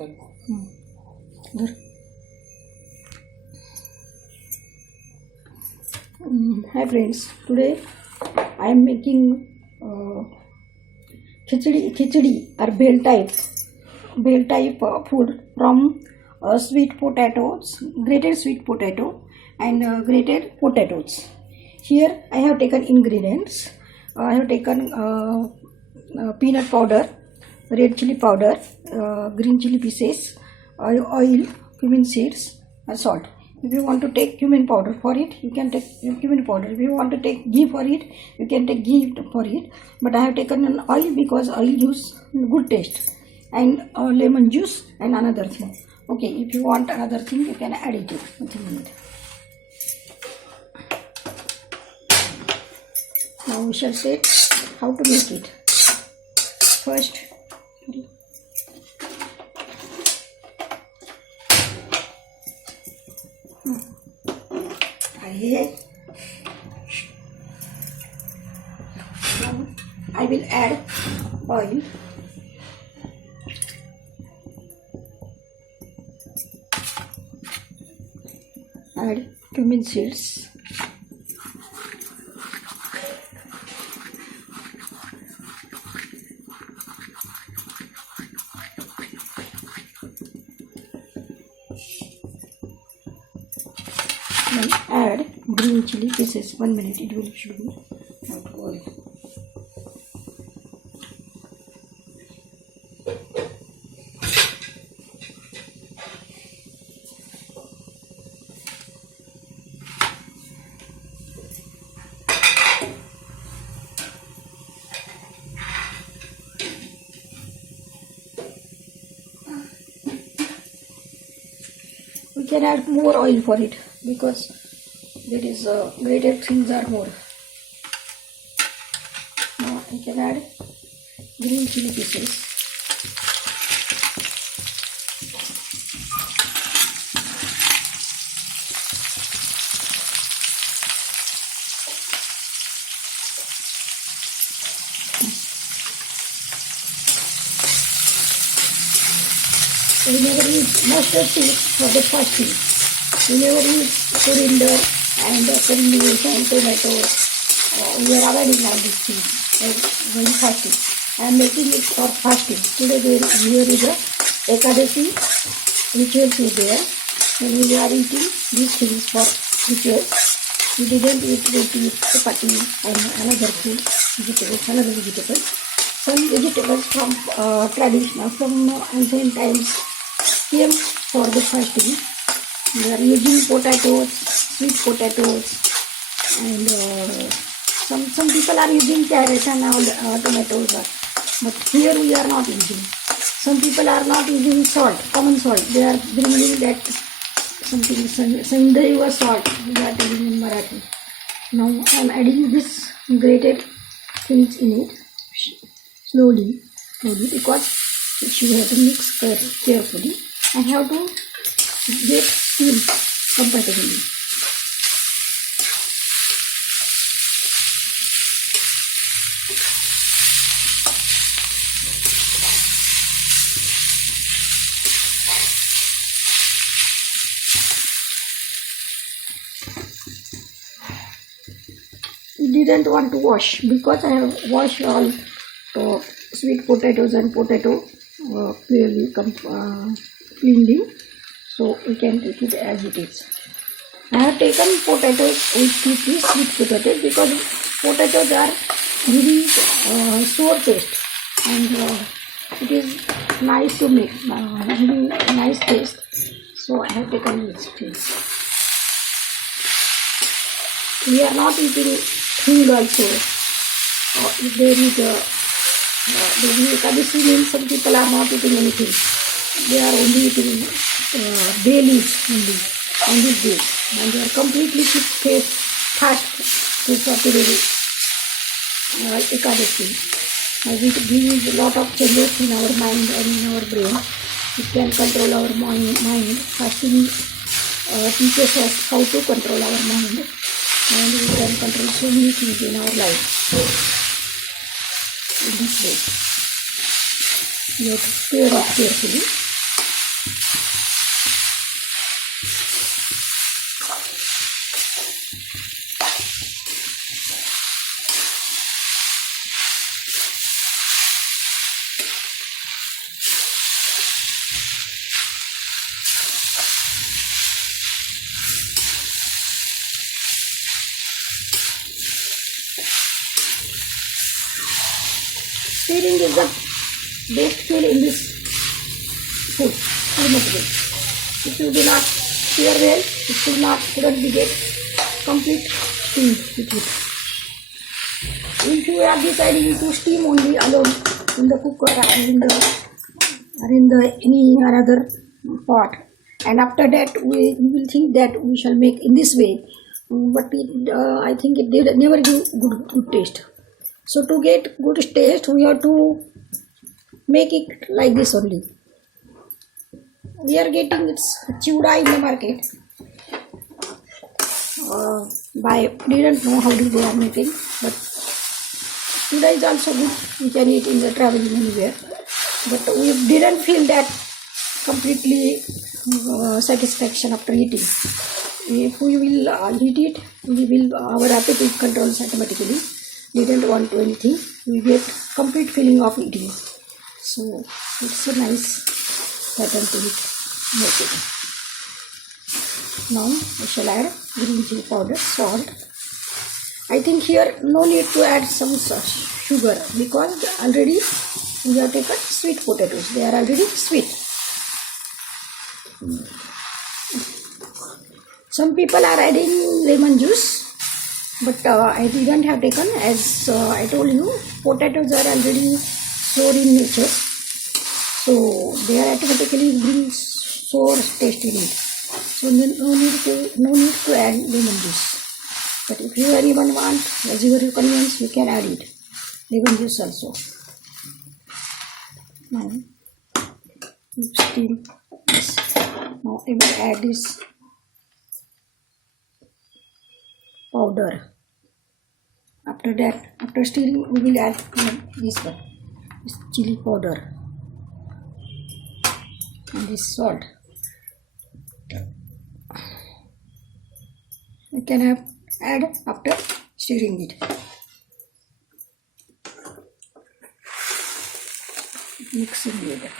धर. Hi friends, today I am making khichdi or bhel type food from sweet potatoes, grated sweet potato and grated potatoes. Here I have taken ingredients. I have taken peanut powder, red chili powder, green chili pieces, oil, cumin seeds and salt. If you want to take cumin powder for it, you can take cumin powder. If you want to take ghee for it, you can take ghee for it. But I have taken an oil because oil gives good taste. And lemon juice and another thing. Okay, if you want another thing, you can add it. Nothing in it. Now we shall say how to make it. First, I will add oil. Add cumin seeds. Then add green chili pieces. 1 minute, it should be not oil. We can add more oil for it because there is grated things are more. Now I can add green chili pieces. We never use mustard seeds for the fasting. We never use coriander and curry leaves and tomatoes. We are avoiding all these things when fasting. I am making it for fasting. Today here is a Ekadasi rituals is there. When we are eating these things for rituals, we didn't eat roti, chapati and another food, another vegetables. Some vegetables from traditional, from ancient times came for the fasting. We are using potatoes, sweet potatoes, and some people are using carrots and all tomatoes. But here we are not using. Some people are not using salt, common salt. They are bringing that something Sandaiva salt. We are telling in Marathi. Now I am adding this grated things in it slowly because you have to mix carefully and have to get steam compatibly. We didn't want to wash because I have washed all sweet potatoes and potato clearly cleanly, so we can take it as it is. I have taken potatoes with 2 pieces sweet potatoes because potatoes are giving sour taste and it is nice to make, giving nice taste. So I have taken this piece. We are not eating thing also. If there is Ekadasi means some people are not eating anything. They are only eating bay leaves only on this day. And they are completely fast to today's Ekadasi. It brings a lot of changes in our mind and in our brain. It can control our mind. Fasting teaches us how to control our mind. And we can control so many things in our life. In this way, we have to stir it carefully Stirring is the best tool in this food material. If you do not stir well, it couldn't be get complete steam with it. If you are deciding to steam only alone in the cooker or in the any other pot, and after that we will think that we shall make in this way, but I think it did never give good taste. So to get good taste, we have to make it like this only. We are getting its chuda in the market. Didn't know how they are making, but chuda is also good. We can eat in the traveling anywhere, but we didn't feel that completely satisfaction after eating. If we will eat it, our appetite controls automatically. Didn't want to anything. We get complete feeling of eating. So it's a nice pattern to make it. Now I shall add green chili powder, salt. I think here no need to add some sugar because already we have taken sweet potatoes. They are already sweet. Some people are adding lemon juice, but I didn't have taken, as I told you, potatoes are already sour in nature, so they are automatically bring sour taste in it. So no need to add lemon juice. But if you anyone want, as your convenience, you can add it, lemon juice also. Now steam this. Now I will add this powder. After that, after stirring, we will add this one, this chili powder and this salt. We can add after stirring it. Mixing it.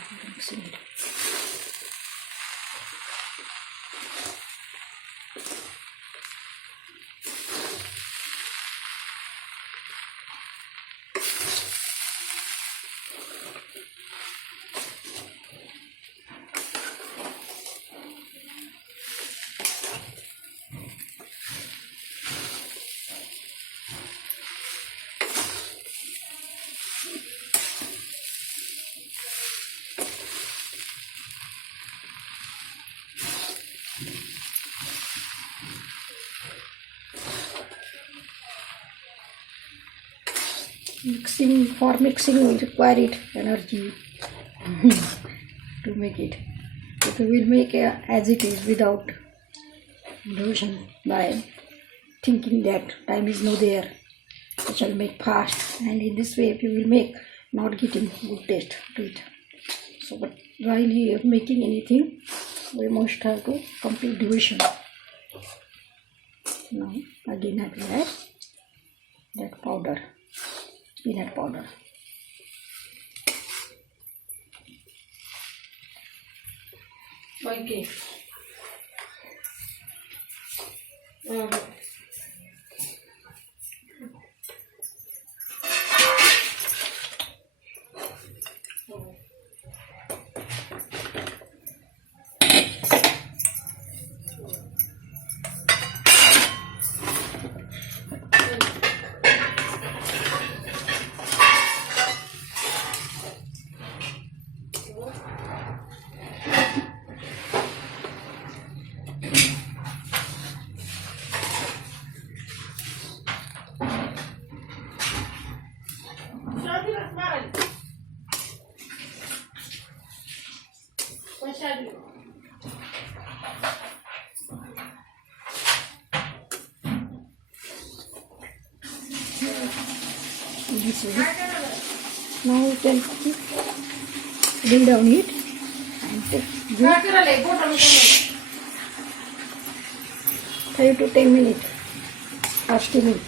For mixing we require it energy to make it. If we will make as it is without devotion, by thinking that time is no there, we shall make fast, and in this way if you will make, not getting good taste to it. So but while you are making anything, we must have to complete devotion. Now again I will add that powder, peanut powder. Okay. Khichadi. This way. Now you can bring down it and take 5 to 10 minutes for steaming.